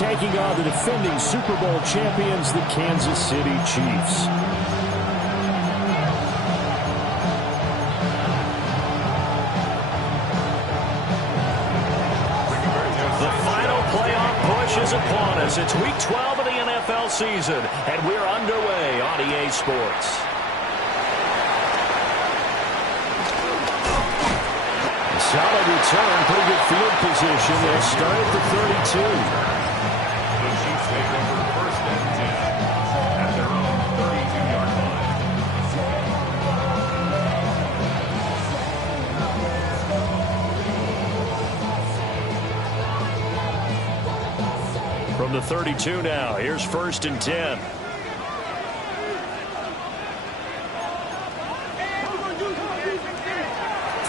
taking on the defending Super Bowl champions, the Kansas City Chiefs. The final playoff push is upon us. It's week 12 of the NFL season, and we're underway on EA Sports. Solid return, pretty good field position. They'll start at the 32. The Chiefs take over first and 10 at their own 32-yard line. From the 32 now, here's first and 10.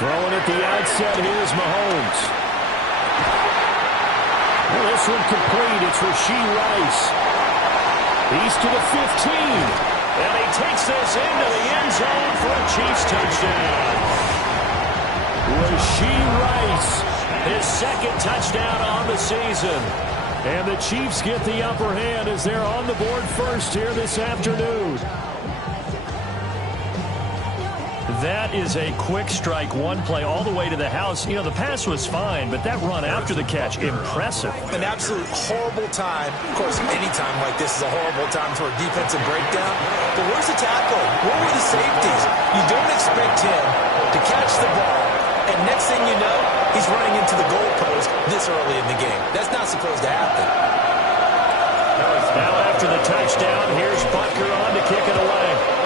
Throwing at the outset, here's Mahomes. Well, this one complete. It's Rashee Rice. He's to the 15. And he takes this into the end zone for a Chiefs touchdown. Rashee Rice. His second touchdown on the season. And the Chiefs get the upper hand as they're on the board first here this afternoon. That is a quick strike, one play all the way to the house. You know, the pass was fine, but that run after the catch, impressive. An absolute horrible time. Of course, any time like this is a horrible time for a defensive breakdown. But where's the tackle? Where were the safeties? You don't expect him to catch the ball, and next thing you know, he's running into the goalpost this early in the game. That's not supposed to happen. Now after the touchdown, here's Butker on to kick it away.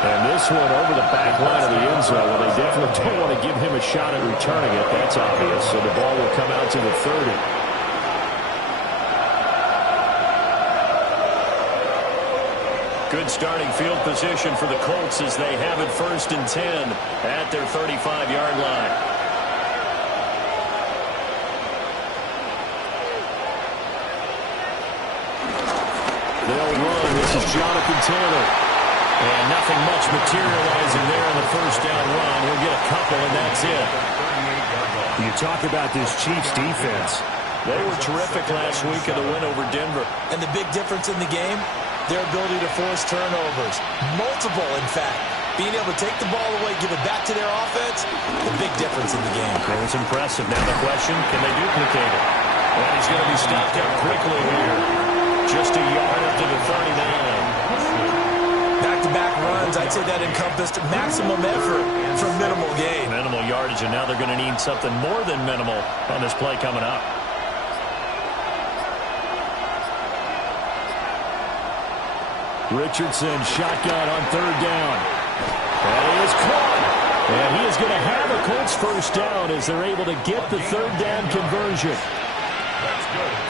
And this one over the back line of the end zone. Well, they definitely don't want to give him a shot at returning it. That's obvious. So the ball will come out to the 30. Good starting field position for the Colts as they have it first and 10 at their 35-yard line. They'll run. This is Jonathan Taylor. And nothing much materializing there in the first down run. He'll get a couple, and that's it. You talk about this Chiefs defense. They were terrific last week in the win over Denver. And the big difference in the game, their ability to force turnovers. Multiple, in fact. Being able to take the ball away, give it back to their offense, the big difference in the game. Well, it's impressive. Now the question, can they duplicate it? And he's going to be stopped up quickly here. Just a yard up to the 39. Back-to-back runs, I'd say that encompassed maximum effort from minimal gain. Minimal yardage, and now they're going to need something more than minimal on this play coming up. Richardson, shotgun on third down. And he is caught. And he is going to have a Colts first down as they're able to get the third down conversion.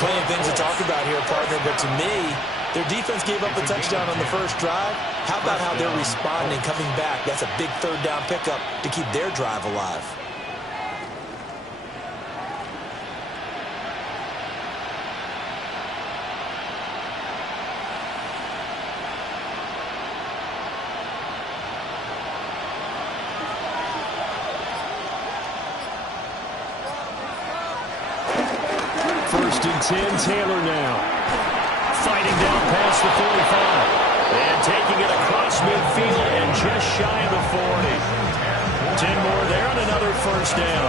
Plenty of things to talk about here, partner, but to me, their defense gave up a touchdown on the first drive. How about how they're responding, coming back? That's a big third down pickup to keep their drive alive. First and 10, Taylor now. Fighting down past the 45. And taking it across midfield and just shy of the 40. 10 more there and another first down.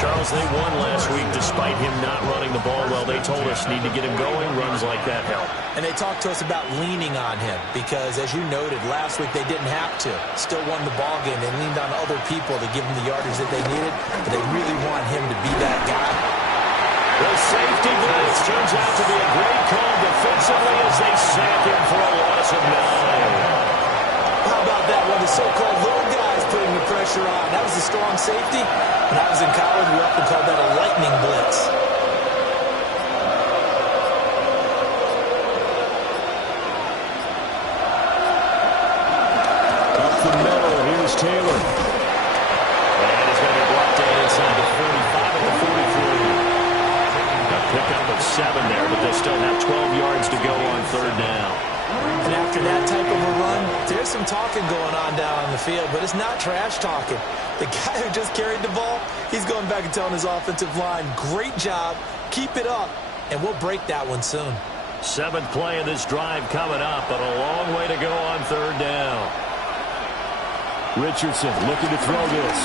Charles, they won last week despite him not running the ball well. They told us need to get him going. Runs like that help. And they talked to us about leaning on him because, as you noted, last week they didn't have to. Still won the ball game. They leaned on other people to give them the yardage that they needed, but they really want him to be that guy. The safety blitz turns out to be a great call defensively as they sack him for a loss of 9. How about that? One of the so-called little guys putting the pressure on. That was a strong safety. When I was in college, we often called that a lightning blitz. Up the middle, here's Taylor. And he's going to be brought down inside the 45 at the 43. A pickup of 7 there, but they still have 12 yards to go on third down. And after after that type of a run, there's some talking going on down on the field, but it's not trash talking. The guy who just carried the ball, he's going back and telling his offensive line, great job, keep it up, and we'll break that one soon. 7th play of this drive coming up, but a long way to go on 3rd down. Richardson looking to throw this.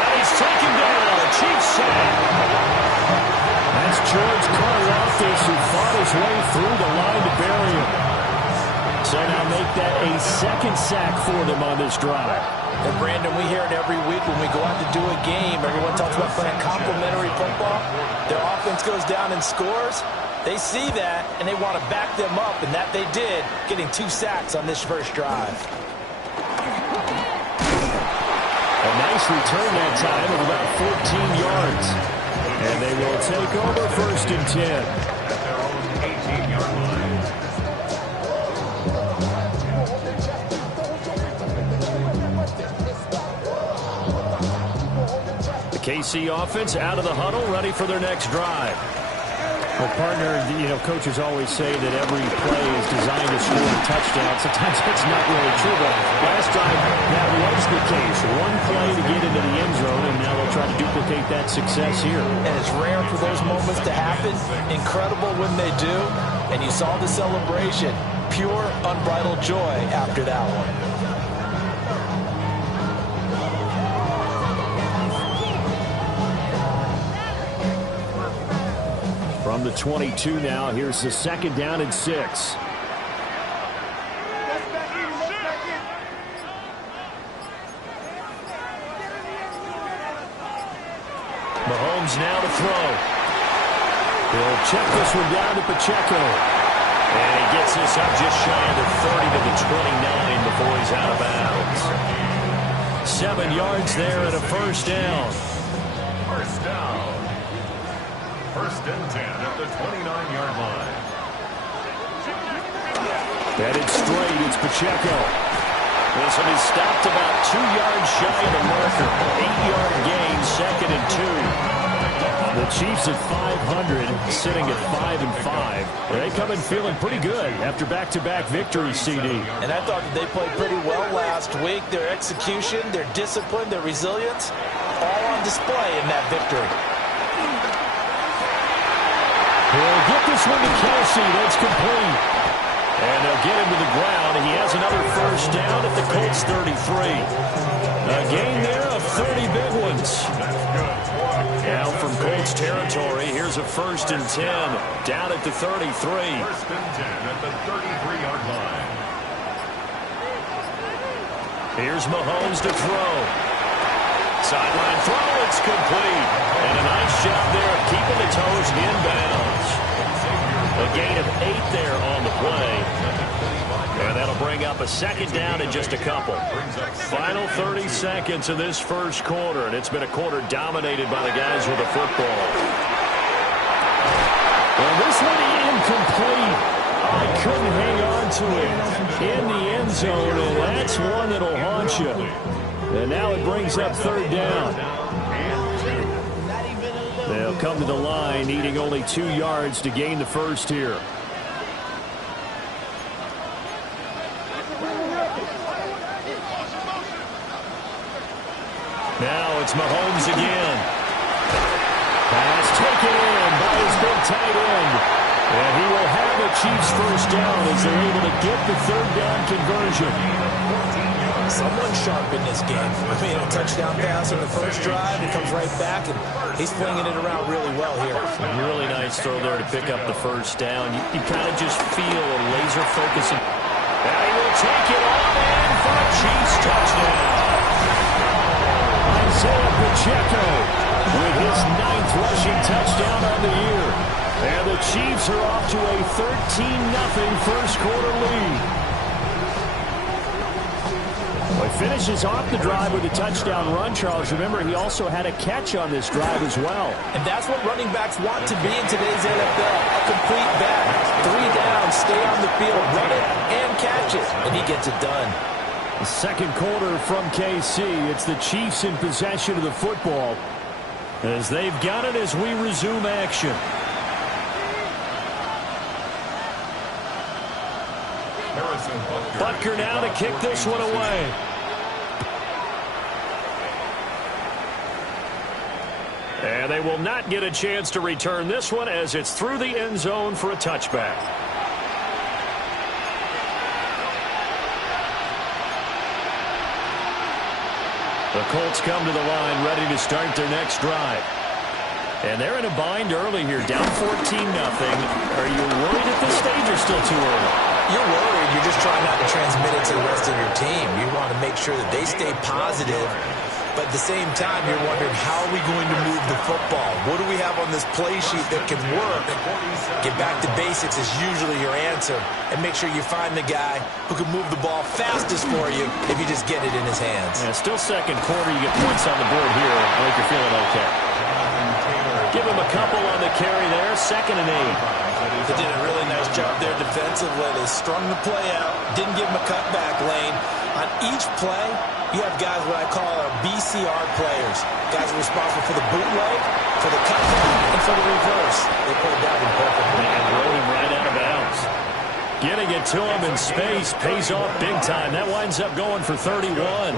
And he's taken down. The Chiefs sack. That's George Karlaftis who fought his way through the line to bury him. So now make that a 2nd sack for them on this drive. And Brandon, we hear it every week when we go out to do a game. Everyone talks about playing complementary football. Their offense goes down and scores. They see that, and they want to back them up, and that they did, getting 2 sacks on this first drive. A nice return that time of about 14 yards. And they will take over 1st and 10. At their own 18-yard line. The KC offense out of the huddle, ready for their next drive. Well, partner, coaches always say that every play is designed to score a touchdown. Sometimes that's not really true, but last time that was the case. One play to get into the end zone, and now they'll try to duplicate that success here. And it's rare for those moments to happen. Incredible when they do. And you saw the celebration. Pure, unbridled joy after that one. From the 22 now, here's the 2nd down and 6. Mahomes now to throw. He'll check this one down to Pacheco. And he gets this up just shy of the 30 to the 29 before he's out of bounds. 7 yards there and a 1st down. 1st down. 1st and 10 at the 29-yard line. Headed straight, it's Pacheco. This one is stopped about 2 yards shy of the marker. 8-yard gain, 2nd and 2. The Chiefs at 500, sitting at 5-5. They come in feeling pretty good after back-to-back victories, CD. And I thought that they played pretty well last week. Their execution, their discipline, their resilience, all on display in that victory. He'll get this one to Kelsey. That's complete. And they'll get him to the ground. He has another 1st down at the Colts 33. A gain there of 30 big ones. Now from Colts territory, here's a 1st and 10 down at the 33. 1st and 10 at the 33-yard line. Here's Mahomes to throw. Sideline throw, it's complete. And a nice job there of keeping the toes inbounds. A gain of 8 there on the play. And that'll bring up a 2nd down in just a couple. Final 30 seconds of this first quarter, and it's been a quarter dominated by the guys with the football. Well, this one incomplete. I couldn't hang on to it in the end zone, and that's one that'll haunt you. And now it brings up 3rd down. They'll come to the line, needing only 2 yards to gain the 1st here. Now it's Mahomes again. Pass taken in by his big tight end. And he will have the Chiefs 1st down as they're able to get the 3rd down conversion. Someone sharp in this game. I mean, a touchdown pass on the first drive. He comes right back, and he's flinging it around really well here. Really nice throw there to pick up the 1st down. You kind of just feel a laser focus. And he will take it on in for a Chiefs touchdown. Isaiah Pacheco with his 9th rushing touchdown on the year. And the Chiefs are off to a 13-0 first quarter lead. Well, he finishes off the drive with a touchdown run, Charles. Remember, he also had a catch on this drive as well. And that's what running backs want to be in today's NFL. A complete back. 3 down, stay on the field, run it, and catch it. And he gets it done. The 2nd quarter from KC. It's the Chiefs in possession of the football as they've got it as we resume action. Butker now to kick this one away. And they will not get a chance to return this one as it's through the end zone for a touchback. The Colts come to the line ready to start their next drive. And they're in a bind early here, down 14-0. Are you worried at this stage or still too early? You're worried. You're just trying not to transmit it to the rest of your team. You want to make sure that they stay positive. But at the same time, you're wondering, how are we going to move the football? What do we have on this play sheet that can work? Get back to basics is usually your answer. And make sure you find the guy who can move the ball fastest for you if you just get it in his hands. Yeah, still second quarter. You get points on the board here. I think you're feeling okay. Give him a couple on the carry there. 2nd and 8. They did a really nice job there defensively. They strung the play out, didn't give him a cutback lane. On each play, you have guys what I call our BCR players. Guys are responsible for the bootleg, for the cutback, and for the reverse. They played that one perfectly. And rode him right out of bounds. Getting it to him in space pays off big time. That winds up going for 31.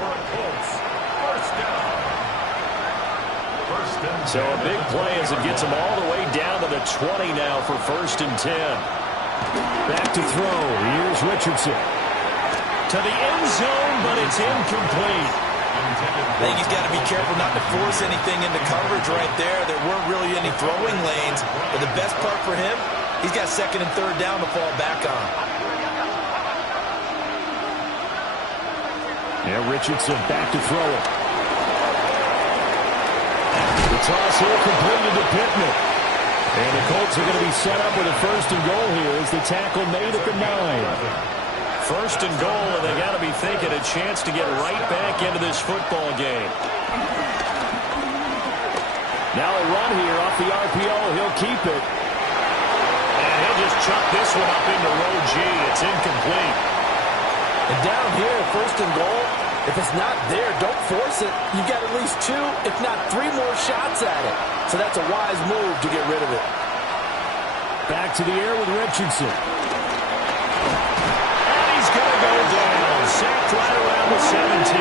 So a big play as it gets him all the way down to the 20 now for 1st and 10. Back to throw. Here's Richardson. To the end zone, but it's incomplete. I think he's got to be careful not to force anything into coverage right there. There weren't really any throwing lanes. But the best part for him, he's got 2nd and 3rd down to fall back on. Yeah, Richardson back to throw it. The toss here completed to Pittman. And the Colts are going to be set up with a 1st and goal here as the tackle made at the 9. 1st and goal, and they got to be thinking a chance to get right back into this football game. Now a run here off the RPO. He'll keep it. And he'll just chuck this one up into row G. It's incomplete. And down here, 1st and goal, if it's not there, don't force it. You've got at least 2, if not 3 more shots at it. So that's a wise move to get rid of it. Back to the air with Richardson. Down, sacked right around the 17.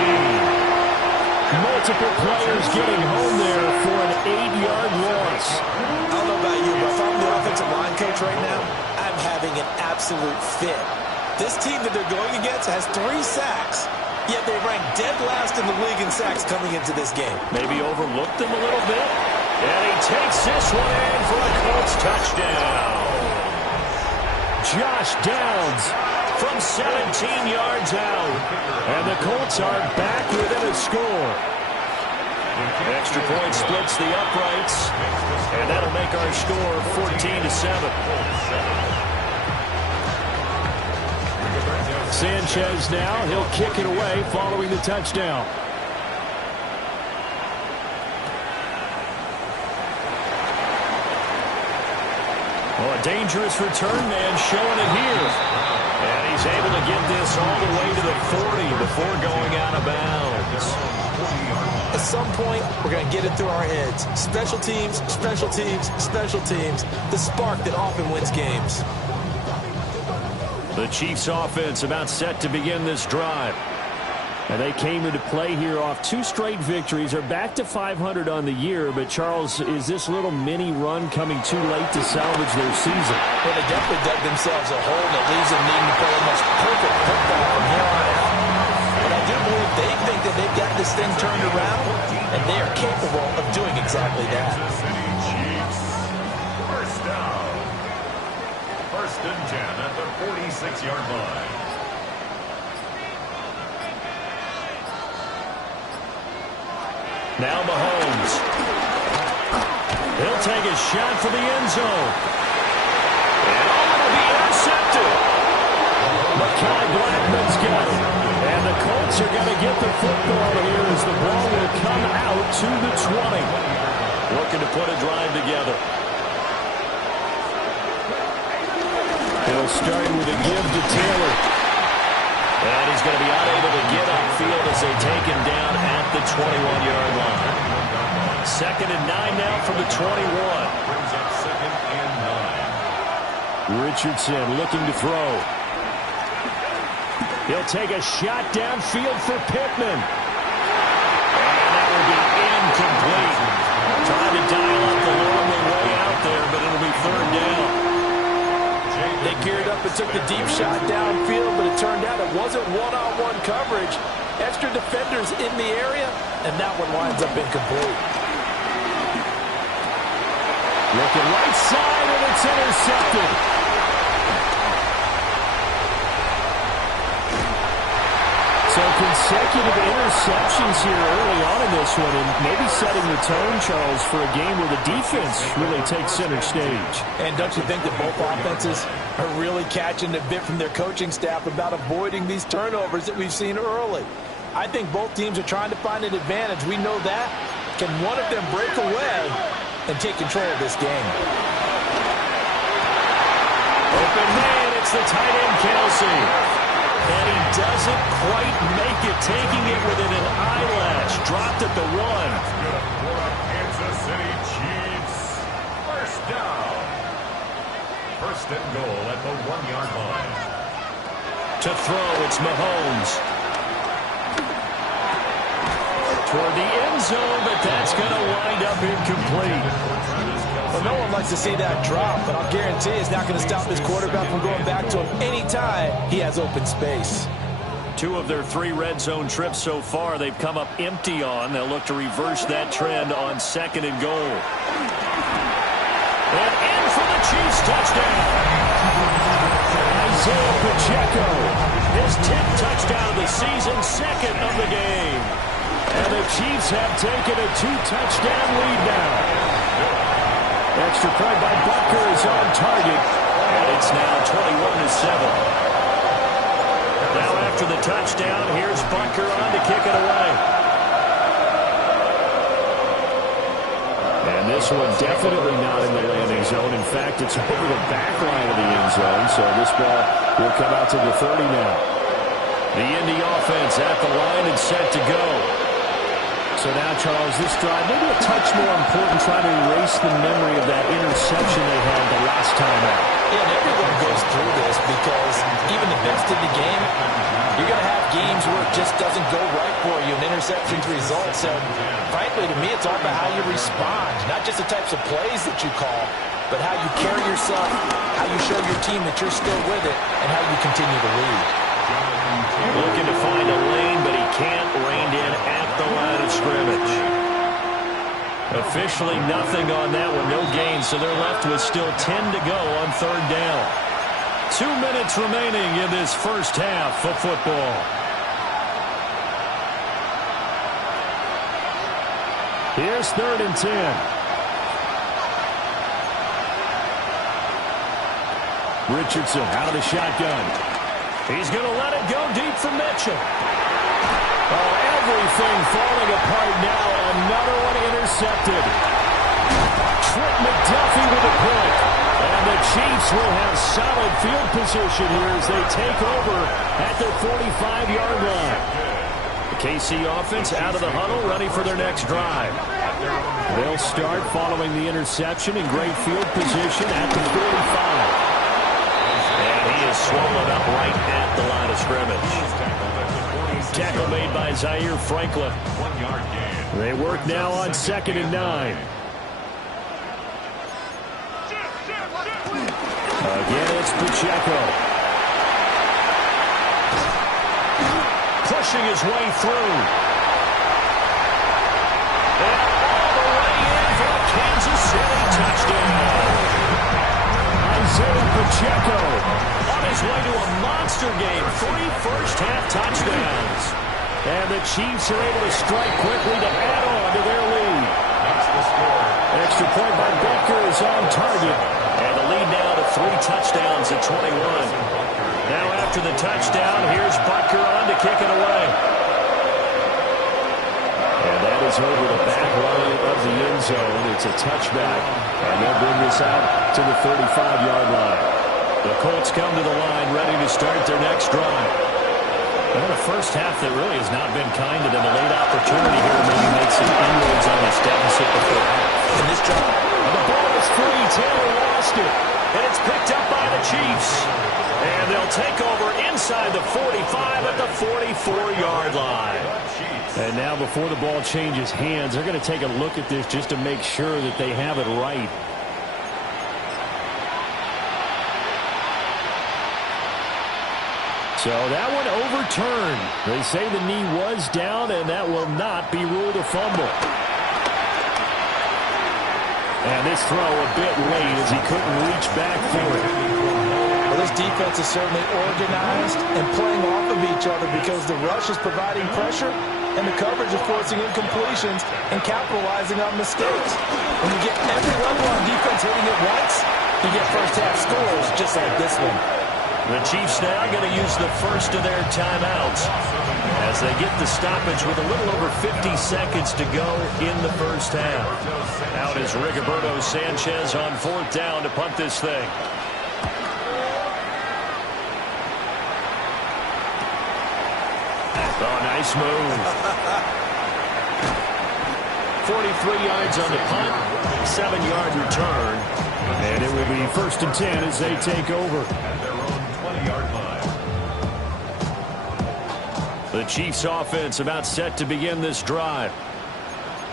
Multiple players getting home there for an 8-yard loss. I don't know about you, but if I'm the offensive line coach right now, I'm having an absolute fit. This team that they're going against has 3 sacks, yet they rank dead last in the league in sacks coming into this game. Maybe overlooked them a little bit. And he takes this one in for a Colts touchdown. Josh Downs from 17 yards out. And the Colts are back within a score. Extra point splits the uprights. And that'll make our score 14-7. Sanchez now. He'll kick it away following the touchdown. Well, a dangerous return man showing it here. And he's able to get this all the way to the 40 before going out of bounds. At some point, we're going to get it through our heads. Special teams, special teams, special teams. The spark that often wins games. The Chiefs offense about set to begin this drive. And they came into play here off 2 straight victories. Are back to 500 on the year. But, Charles, is this little mini run coming too late to salvage their season? Well, they definitely dug themselves a hole that leaves them needing to play almost perfect football from here on out. But I do believe they think that they've got this thing turned around, and they are capable of doing exactly that. First down. 1st and 10 at the 46-yard line. Now Mahomes. He'll take a shot for the end zone. And it'll be intercepted. Mekhi Blackman's got it. And the Colts are going to get the football here as the ball will come out to the 20. Looking to put a drive together. He'll start with a give to Taylor. And he's going to be unable to get upfield as they take him down at the 21-yard line. 2nd and 9 now from the 21. Brings up 2nd and 9. Richardson looking to throw. He'll take a shot downfield for Pittman. And that will be incomplete. Trying to dial up the long way out there, but it'll be third down. They geared up and took the deep shot downfield, but it turned out it wasn't one-on-one coverage. Extra defenders in the area, and that one winds up incomplete. Looking right side, and it's intercepted. So consecutive interceptions here early on in this one, and maybe setting the tone, Charles, for a game where the defense really takes center stage. And don't you think that both offenses are really catching a bit from their coaching staff about avoiding these turnovers that we've seen early? I think both teams are trying to find an advantage. We know that. Can one of them break away and take control of this game? Open man, it's the tight end, Kelsey. And he doesn't quite make it, taking it within an eyelash. Dropped at the 1. Good for the Kansas City Chiefs. First down. First and goal at the 1-yard line. To throw, it's Mahomes. Toward the end zone, but that's going to wind up incomplete. Well, no one likes to see that drop, but I'll guarantee it's not going to stop this quarterback from going back to him anytime he has open space. 2 of their 3 red zone trips so far, they've come up empty on. They'll look to reverse that trend on second and goal. And in for the Chiefs touchdown. Isaiah Pacheco. His 10th touchdown of the season, second of the game. And the Chiefs have taken a 2-touchdown lead now. Extra point by Butker is on target. And it's now 21-7. Now after the touchdown, here's Butker on to kick it away. And this one definitely not in the landing zone. In fact, it's over the back line of the end zone. So this ball will come out to the 30 now. The Indy offense at the line and set to go. So now, Charles, this drive maybe a touch more important, trying to erase the memory of that interception they had the last time out. Yeah, and everyone goes through this because even the best in the game, you're going to have games where it just doesn't go right for you and interceptions result. So, frankly, to me, it's all about how you respond, not just the types of plays that you call, but how you carry yourself, how you show your team that you're still with it, and how you continue to lead. Looking to find a lane, but he can't rein in at the line of scrimmage. Officially nothing on that one, no gain, so they're left with still 10 to go on third down. 2 minutes remaining in this first half of football. Here's 3rd and 10. Richardson out of the shotgun. He's going to let it go deep for Mitchell. Oh, everything falling apart now. Another one intercepted. Trent McDuffie with a pick. And the Chiefs will have solid field position here as they take over at their 45-yard line. The KC offense out of the huddle, ready for their next drive. They'll start following the interception in great field position at the 45. He is swallowed up right at the line of scrimmage. Tackle made by Zaire Franklin. 1-yard gain. They work now on 2nd and 9. Again, it's Pacheco. Pushing his way through. And all the way in for a Kansas City touchdown. Isaiah Pacheco on his way to a monster game. 3 first-half touchdowns. And the Chiefs are able to strike quickly to add on to their lead. That's the score. Extra point by Butker is on target. And the lead now to 3 touchdowns at 21. Now after the touchdown, here's Butker on to kick it away. And that is over the back line of the end zone. It's a touchback. And they'll bring this out to the 35-yard line. The Colts come to the line ready to start their next drive. Well, the first half that really has not been kind to them. A late opportunity here to maybe make some inroads on this deficit before half. In this drive, the ball is free. Taylor lost it. And it's picked up by the Chiefs. And they'll take over inside the 45 44-yard line. And now before the ball changes hands, they're going to take a look at this just to make sure that they have it right. So that one overturned. They say the knee was down, and that will not be ruled a fumble. And this throw a bit late as he couldn't reach back for it. Well, this defense is certainly organized and playing off of each other because the rush is providing pressure and the coverage is forcing incompletions and capitalizing on mistakes. When you get every level on defense hitting it once, you get first-half scores just like this one. The Chiefs now going to use the first of their timeouts as they get the stoppage with a little over 50 seconds to go in the first half. Out is Rigoberto Sanchez on 4th down to punt this thing. Oh, nice move. 43 yards on the punt, 7-yard return. And it will be 1st and 10 as they take over. The Chiefs offense about set to begin this drive.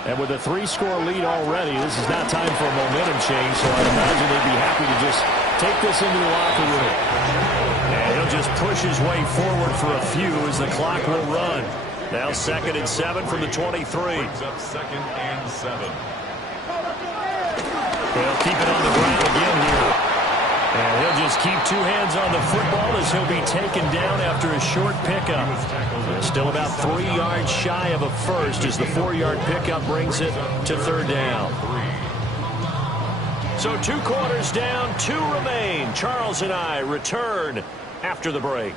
And with a 3-score lead already, this is not time for a momentum change, so I'd imagine they'd be happy to just take this into the locker room. And he'll just push his way forward for a few as the clock will run. Now 2nd and 7 from the 23. Brings up 2nd and 7. They'll keep it on the ground again here. And he'll just keep 2 hands on the football as he'll be taken down after a short pickup. Still about 3 yards shy of a first as the 4-yard pickup brings it to 3rd down. So 2 quarters down, 2 remain. Charles and I return after the break.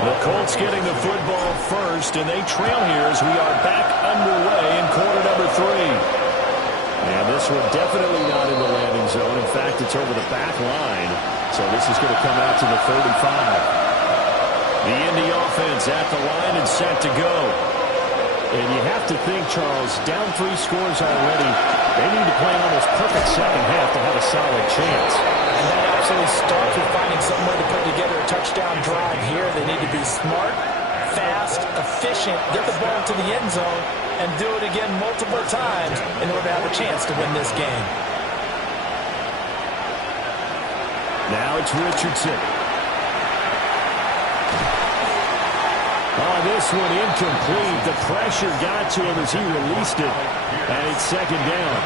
The Colts getting the football first, and they trail here as we are back underway in quarter number 3. And this one definitely not in the landing zone. In fact, it's over the back line. So this is going to come out to the 35. The Indy offense at the line and set to go. And you have to think, Charles, down 3 scores already. They need to play an almost perfect second half to have a solid chance. And that absolutely starts with finding some way to put together a touchdown drive here. They need to be smart, fast, efficient, get the ball to the end zone, and do it again multiple times in order to have a chance to win this game. Now it's Richardson. Oh, this one incomplete. The pressure got to him as he released it. And it's 2nd down.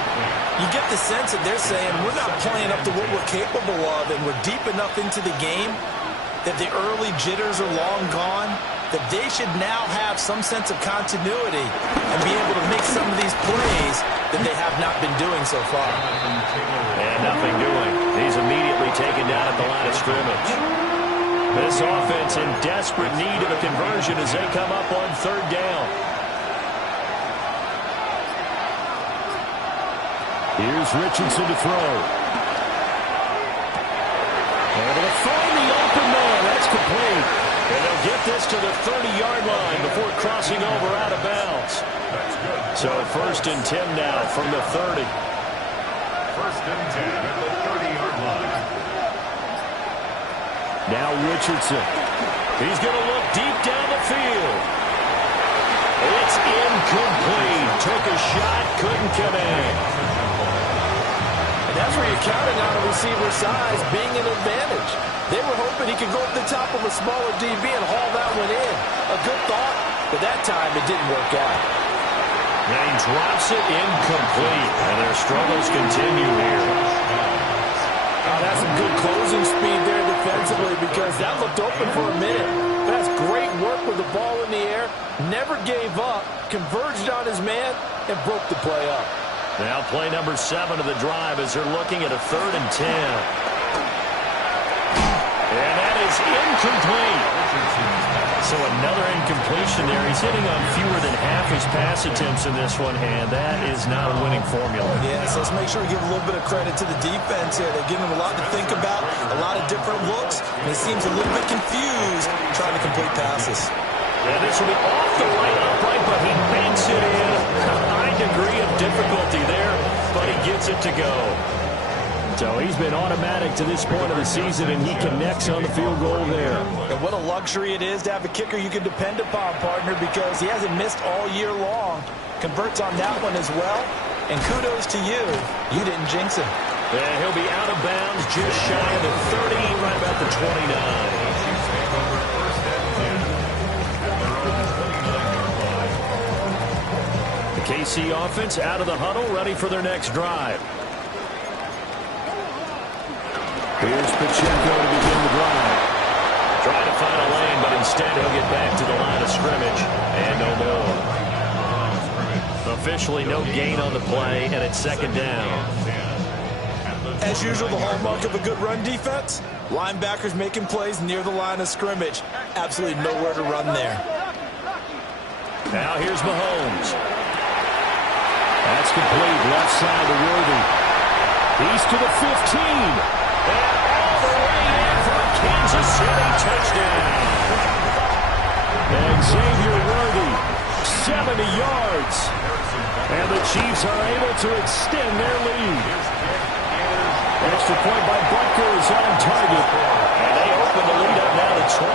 You get the sense that they're saying we're not playing up to what we're capable of, and we're deep enough into the game that the early jitters are long gone, that they should now have some sense of continuity and be able to make some of these plays that they have not been doing so far. And nothing doing. He's immediately taken down at the line of scrimmage. This offense in desperate need of a conversion as they come up on 3rd down. Here's Richardson to throw. Able to find the open man. That's complete. And they'll get this to the 30-yard line before crossing over out of bounds. So 1st and 10 now from the 30. 1st and 10 at the 30-yard line. Now Richardson. He's going to look deep down the field. It's incomplete. Took a shot, couldn't connect. And that's where you're counting on a receiver's size being an advantage. They were hoping he could go up the top of a smaller DB and haul that one in. A good thought, but that time it didn't work out. And he drops it incomplete. And their struggles continue here. Oh, that's some good closing speed there defensively because that looked open for a minute. That's great work with the ball in the air. Never gave up, converged on his man, and broke the play up. Now play number 7 of the drive as they're looking at a 3rd and 10. And that is incomplete. So another incompletion there. He's hitting on fewer than half his pass attempts in this one, and that is not a winning formula. Yeah, so let's make sure we give a little bit of credit to the defense here. They're giving him a lot to think about, a lot of different looks, and he seems a little bit confused trying to complete passes. And this will be off the right upright, but he banks it in. A high degree of difficulty there. but he gets it to go. So he's been automatic to this point of the season, and he connects on the field goal there. And what a luxury it is to have a kicker you can depend upon, partner, because he hasn't missed all year long. Converts on that one as well. And kudos to you. You didn't jinx him. And he'll be out of bounds just shy of the 30, right about the 29. The KC offense out of the huddle, ready for their next drive. Here's Pacheco to begin the drive. Trying to find a lane, but instead he'll get back to the line of scrimmage. And no more. Officially no gain on the play, and it's second down. As usual, the hallmark of a good run defense, linebackers making plays near the line of scrimmage. Absolutely nowhere to run there. Now here's Mahomes. That's complete. Left side to Worthy. He's to the 15. And all the way in for a Kansas City touchdown. And Xavier Worthy, 70 yards. And the Chiefs are able to extend their lead. Extra point by Butker is on target. And they open the lead up now to 25.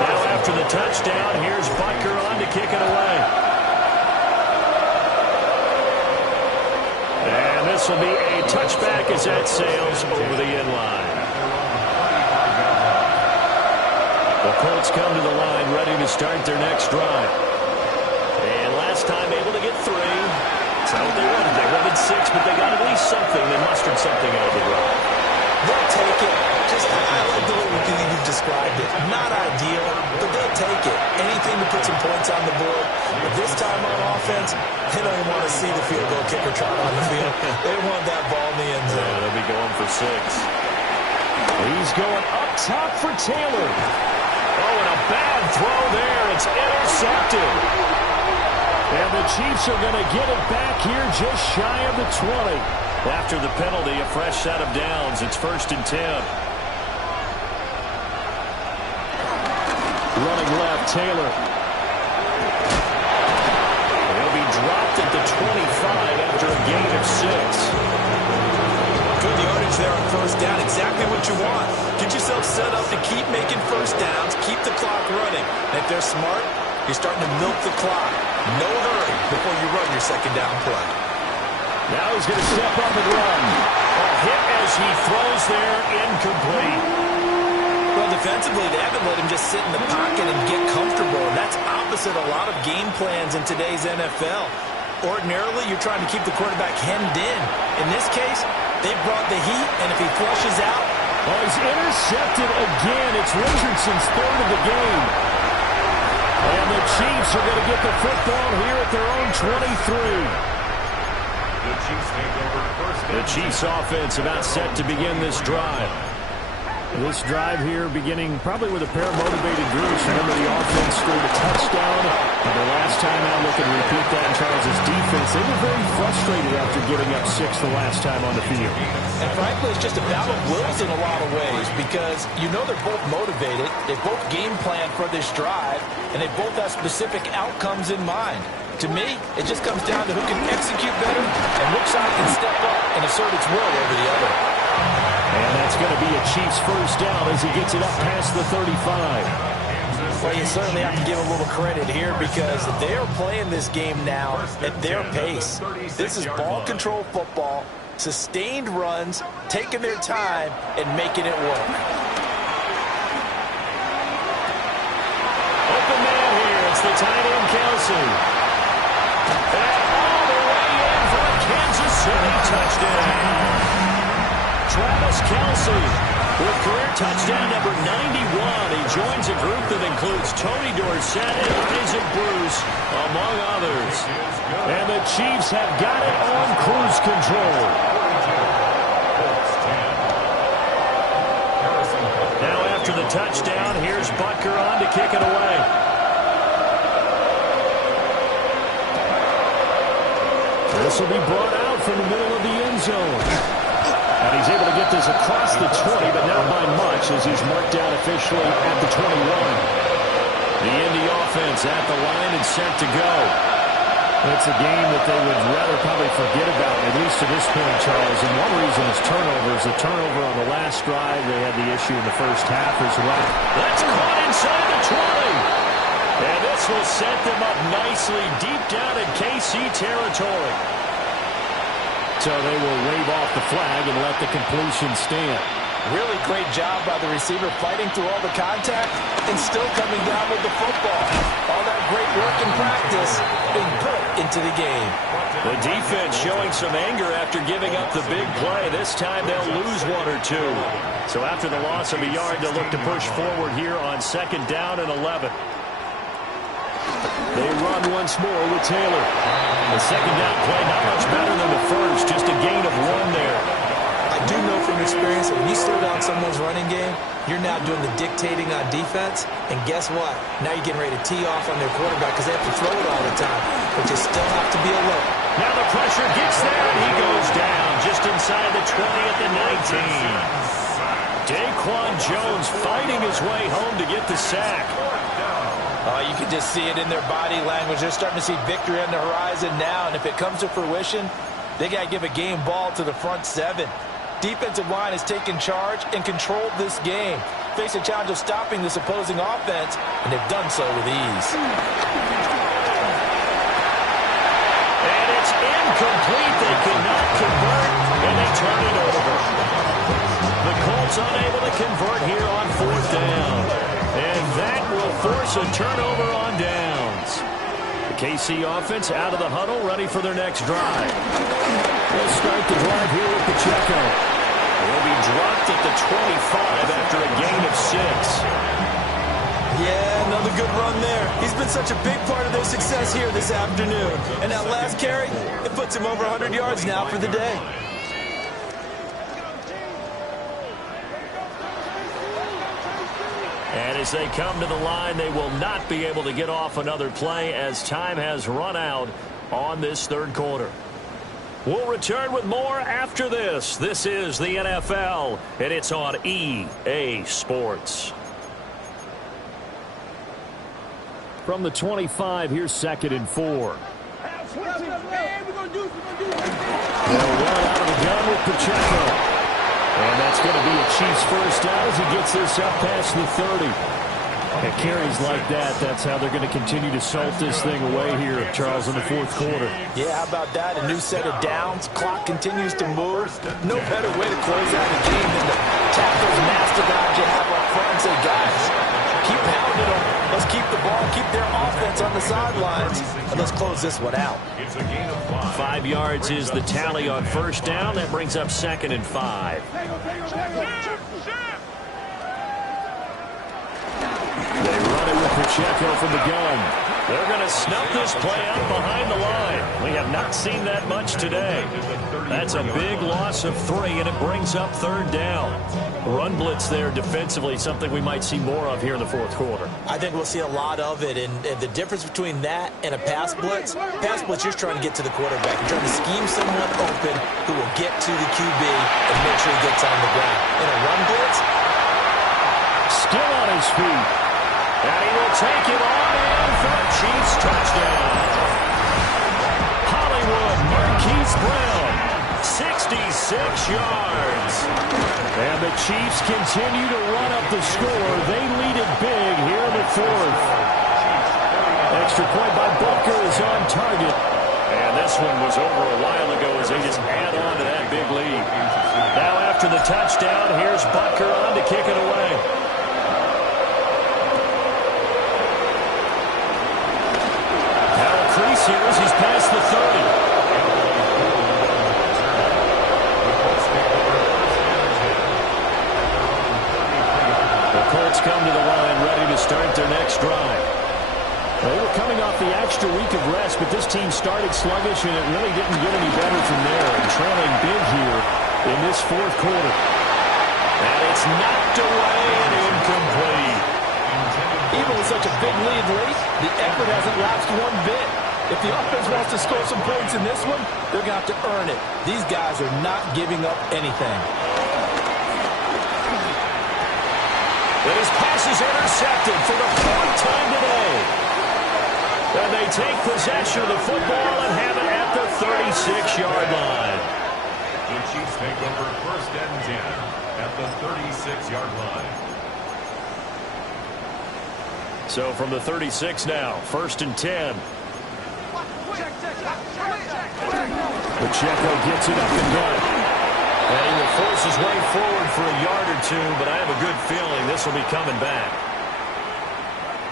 Now after the touchdown, here's Butker on to kick it away. And this will be a touchback as that sails over the end line. The Colts come to the line ready to start their next drive. And last time able to get 3. That's not what they wanted. They wanted 6, but they got at least something. They mustered something out of the drive. They'll take it. Just I like the way you've described it. Not ideal, but they'll take it. Anything to put some points on the board. But this time on offense, they don't even want to see the field goal kicker trot on the field. They want that ball in the end zone. Yeah, they'll be going for 6. He's going up top for Taylor. Oh, and a bad throw there. It's intercepted. And the Chiefs are going to get it back here just shy of the 20. After the penalty, a fresh set of downs. It's 1st and 10. Running left, Taylor. He'll be dropped at the 25 after a gain of 6. Good yardage there on 1st down. Exactly what you want. Get yourself set up to keep making 1st downs, keep the clock running. And if they're smart, you're starting to milk the clock. No hurry before you run your 2nd down play. Now he's going to step up and run. A hit as he throws there, incomplete. Well, defensively, they haven't let him just sit in the pocket and get comfortable, and that's opposite a lot of game plans in today's NFL. Ordinarily, you're trying to keep the quarterback hemmed in. In this case, they brought the heat, and if he flushes out... Oh, he's intercepted again. It's Richardson's 3rd of the game. And the Chiefs are going to get the football here at their own 23. The Chiefs offense about set to begin this drive. This drive here beginning probably with a pair of motivated groups. Remember, the offense scored a touchdown. And the last time out, look and repeat that in Charles' defense. They were very frustrated after giving up 6 the last time on the field. And frankly, it's just a battle of wills in a lot of ways because you know they're both motivated. They both game plan for this drive, and they both have specific outcomes in mind. To me, it just comes down to who can execute better and which side can step up and assert its will over the other. And that's going to be a Chiefs 1st down as he gets it up past the 35. Well, you certainly have to give a little credit here because they are playing this game now at their pace. This is ball control football, sustained runs, taking their time, and making it work. Open man here. It's the tight end, Kelsey. And all the way in for a Kansas City touchdown. Travis Kelsey with career touchdown number 91. He joins a group that includes Tony Dorsett and Isaac Bruce, among others. And the Chiefs have got it on cruise control. Now after the touchdown, here's Butker on to kick it away. This will be brought out from the middle of the end zone. And he's able to get this across the 20, but not by much as he's marked down officially at the 21. The Indy offense at the line and set to go. It's a game that they would rather probably forget about, at least to this point, Charles. And one reason is turnovers. The turnover on the last drive, they had the issue in the first half as well. That's caught inside the 20. And this will set them up nicely deep down in KC territory. So they will wave off the flag and let the completion stand. Really great job by the receiver fighting through all the contact and still coming down with the football. All that great work in practice being put into the game. The defense showing some anger after giving up the big play. This time they'll lose one or two. So after the loss of a yard, they'll look to push forward here on 2nd down and 11. They run once more with Taylor. The 2nd down play not much better than the first, just a gain of 1 there. I do know from experience that when you slow down someone's running game, you're now doing the dictating on defense. And guess what? Now you're getting ready to tee off on their quarterback because they have to throw it all the time. But you still have to be alert. Now the pressure gets there, and he goes down just inside the 20 at the 19. Daquan Jones fighting his way home to get the sack. You can just see it in their body language. They're starting to see victory on the horizon now. And if it comes to fruition, they got to give a game ball to the front 7. Defensive line has taken charge and controlled this game. Face a challenge of stopping this opposing offense, and they've done so with ease. And it's incomplete. They cannot convert, and they turn it over. The Colts unable to convert here on 4th down. And that will force a turnover on downs. The KC offense out of the huddle, ready for their next drive. They'll start the drive here with Pacheco. He'll be dropped at the 25 after a gain of 6. Yeah, another good run there. He's been such a big part of their success here this afternoon. And that last carry, it puts him over 100 yards now for the day. And as they come to the line, they will not be able to get off another play as time has run out on this 3rd quarter. We'll return with more after this. This is the NFL, and it's on EA Sports. From the 25, here's 2nd and 4. They'll run out of the gun with Pacheco. And that's going to be a Chiefs first down as he gets this up past the 30. And carries like that, that's how they're going to continue to salt this thing away here, Charles, in the 4th quarter. Yeah, how about that? A new set of downs. Clock continues to move. No better way to close out a game than to tap those mastodons you have up front and say, guys, keep pounding them. Let's keep the ball, keep their offense on the sidelines, and let's close this one out. 5 yards is the tally on 1st down. That brings up 2nd and 5. They run it with Pacheco from the gun. They're going to snub this play up behind the line. We have not seen that much today. That's a big loss of 3, and it brings up 3rd down. Run blitz there defensively, something we might see more of here in the 4th quarter. I think we'll see a lot of it, and the difference between that and a pass blitz, you're trying to get to the quarterback. You're trying to scheme someone open who will get to the QB and make sure he gets on the ground. In a run blitz, still on his feet. And he will take it on in for a Chiefs touchdown. Hollywood Marquise Brown, 66 yards. And the Chiefs continue to run up the score. They lead it big here in the 4th. Extra point by Booker is on target. And this one was over a while ago as they just add on to that big lead. Now after the touchdown, here's Butker on to kick it away. Crease here as he's past the 30. The Colts come to the line ready to start their next drive. They were coming off the extra week of rest, but this team started sluggish, and it really didn't get any better from there. And trailing big here in this 4th quarter. And it's knocked away and incomplete. even with such a big lead late, the effort hasn't lapsed one bit. If the offense wants to score some points in this one, they're going to have to earn it. These guys are not giving up anything. But his pass is intercepted for the 4th time today. And they take possession of the football and have it at the 36-yard line. The Chiefs take over 1st and 10 at the 36-yard line. So from the 36 now, 1st and 10. Pacheco gets it up and done. And he will force his way forward for a yard or two, but I have a good feeling this will be coming back.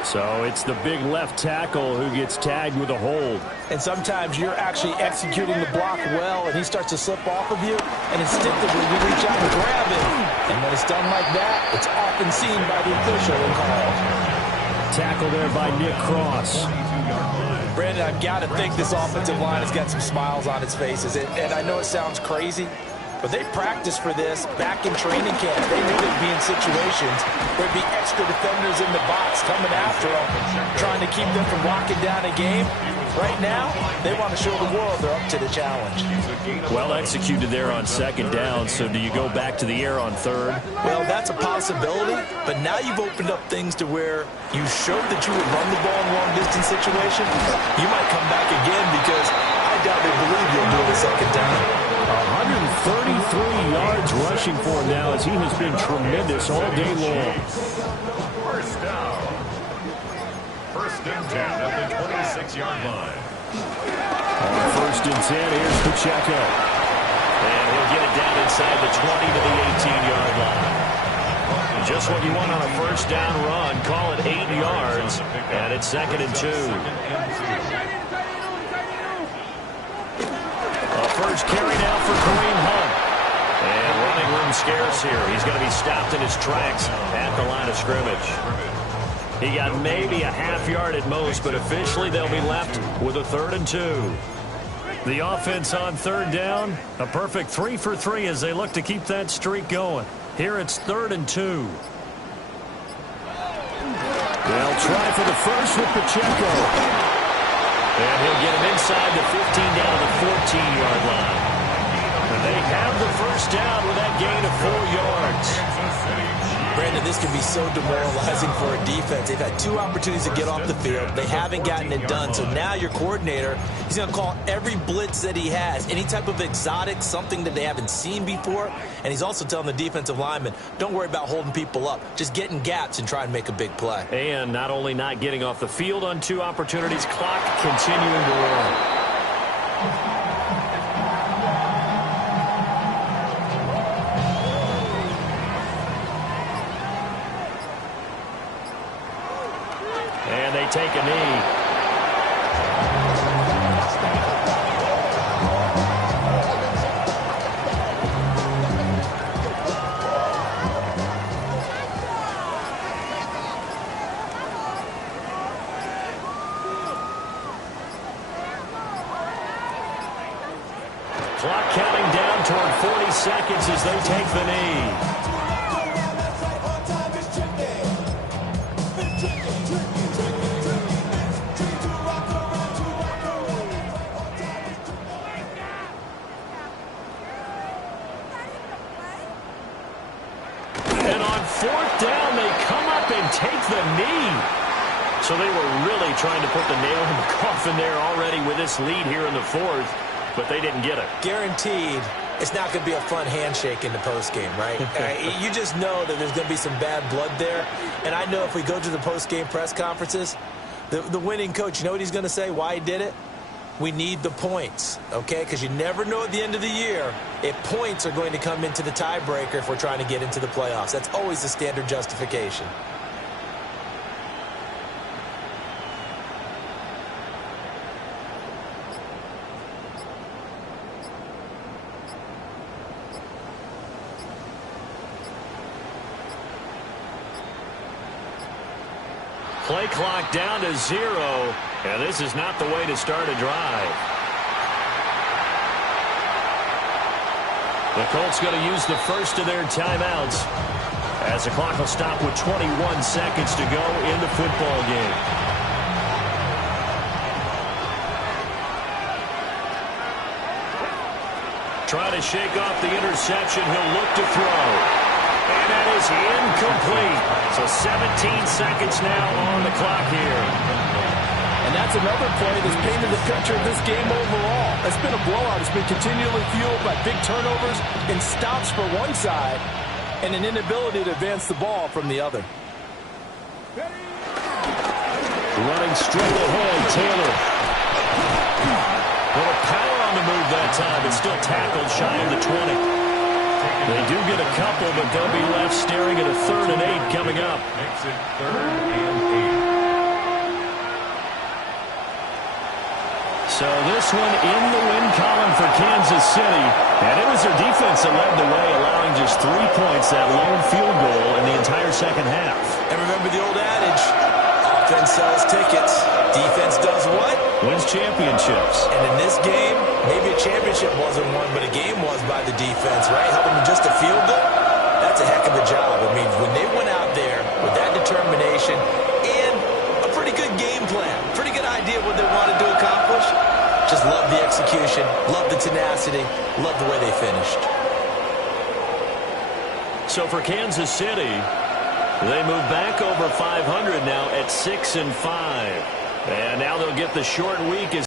So it's the big left tackle who gets tagged with a hold. And sometimes you're actually executing the block well, and he starts to slip off of you, and instinctively you reach out and grab him. And when it's done like that, it's often seen by the official and called. Tackle there by Nick Cross. Brandon, I've got to think this offensive line has got some smiles on its faces. And I know it sounds crazy, but they practiced for this back in training camp. They knew they'd be in situations where there'd be extra defenders in the box coming after them, trying to keep them from locking down a game. Right now, they want to show the world they're up to the challenge. Well executed there on 2nd down, so do you go back to the air on 3rd? Well, that's a possibility, but now you've opened up things to where you showed that you would run the ball in long-distance situation. You might come back again because I doubt they believe you'll do it a 2nd down. 133 yards rushing for him now as he has been tremendous all day long. 1st down. 1st and 10 at the 26-yard line. On 1st and 10, here's Pacheco. And he'll get it down inside the 20 to the 18-yard line. Just what you want on a 1st down run. Call it 8 yards, and it's 2nd and 2. First carry now for Kareem Hunt. And running room scarce here. He's going to be stopped in his tracks at the line of scrimmage. He got maybe a half yard at most, but officially they'll be left with a 3rd and 2. The offense on 3rd down, a perfect 3 for 3 as they look to keep that streak going. Here it's 3rd and 2. They'll try for the first with Pacheco. And he'll get him inside the 15 down to the 14-yard line. And they have the 1st down with that gain of 4 yards. Brandon, this can be so demoralizing for a defense. They've had 2 opportunities to get off the field. They haven't gotten it done. So now your coordinator, he's going to call every blitz that he has, any type of exotic, something that they haven't seen before. And he's also telling the defensive lineman, don't worry about holding people up. Just get in gaps and try and make a big play. And not only not getting off the field on 2 opportunities, clock continuing to run. And they take a knee. Clock counting down toward 40 seconds as they take the knee. And on 4th down, they come up and take the knee. So they were really trying to put the nail in the coffin there already with this lead here in the 4th, but they didn't get it. Guaranteed, it's not going to be a fun handshake in the postgame, right? You just know that there's going to be some bad blood there. And I know if we go to the postgame press conferences, the winning coach, you know what he's going to say, why he did it? We need the points, okay? Because you never know at the end of the year if points are going to come into the tiebreaker if we're trying to get into the playoffs. That's always the standard justification. Play clock down to 0, and this is not the way to start a drive. The Colts going to use the first of their timeouts as the clock will stop with 21 seconds to go in the football game. Trying to shake off the interception. He'll look to throw. And that is incomplete. So 17 seconds now on the clock here. And that's another play that's painted the picture of this game overall. It's been a blowout. It's been continually fueled by big turnovers and stops for one side and an inability to advance the ball from the other. Running straight ahead, Taylor. Little power on the move that time, but still tackled shy of the 20. They do get a couple, but they'll be left staring at a 3rd and 8 coming up. Makes it 3rd and 8. So this one in the win column for Kansas City. And it was their defense that led the way, allowing just 3 points, that lone field goal in the entire second half. And remember the old adage, offense sells tickets, defense does what? Wins championships. And in this game, maybe a championship wasn't won, but a game was by the defense, right? Helping them just a field goal, that's a heck of a job. I mean, when they went out there with that determination and a pretty good game plan, pretty good idea what they wanted to accomplish, just love the execution, love the tenacity, love the way they finished. So for Kansas City, they move back over 500 now at 6-5. And now they'll get the short week as